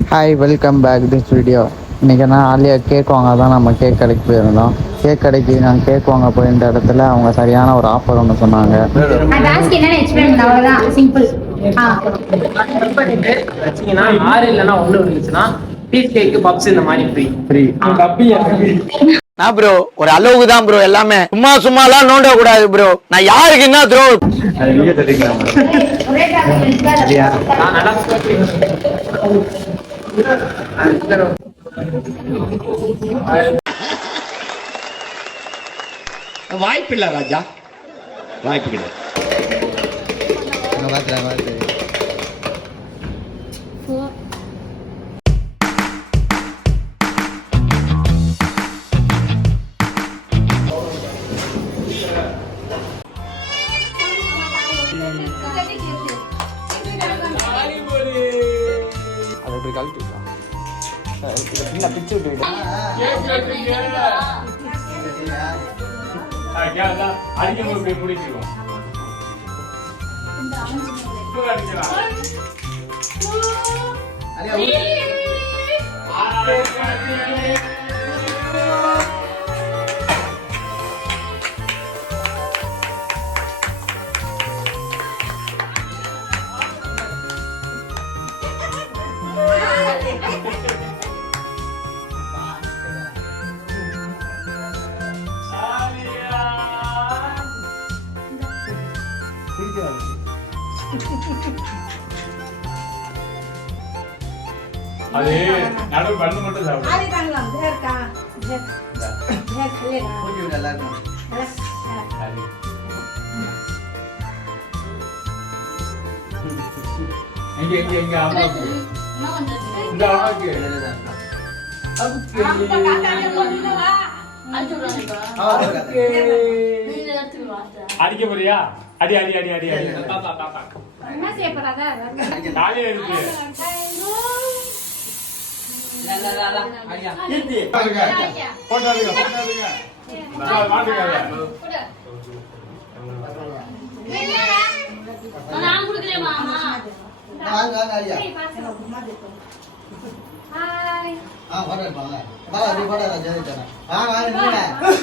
Hi welcome back this video. இன்றைக்கி நான் Alia cake வாங்க தான் நம்ம கேக் கடைக்கு போயிருந்தோம். கேக் கடைக்கு நாங்கள் கேக் வாங்க போயிருந்த இடத்துல அவங்க சரியான ஒரு ஆஃபர் ஒன்று சொன்னாங்க. ஆறு இல்லைன்னா ஒன்று இருந்துச்சுன்னா பீஸ் கேக்கு பப்ஸ் இந்த மாதிரி ஃப்ரீ. நான் ப்ரோ ஒரு அளவுக்கு தான் ப்ரோ, எல்லாமே சும்மாலாம் நோண்ட கூடாது ப்ரோ. நான் யாருக்கு என்ன த்ரோ வாய்ப்பில்லை ராஜா, வாய்ப்பு கிடையாது. அதை எப்படி கழிச்சுக்கலாம் பிச்சு விட்டு அது நடுவு பண்ணு மட்டும் சாப்பிடு. எங்க அம்மா இந்த அம்மாக்கு அடிக்க போறியா? அடி அடி அடி அடி அடி தாத்தா தாத்தா தாலியா இருக்கு. போட்டாருங்க மாட்டுக்கார நான் குடுக்கறேன் மாமா. வாங்க ஆலியா. ஹாய். போடா பாங்க. பாலா நீ போடா ராஜா. வாங்க வாங்க.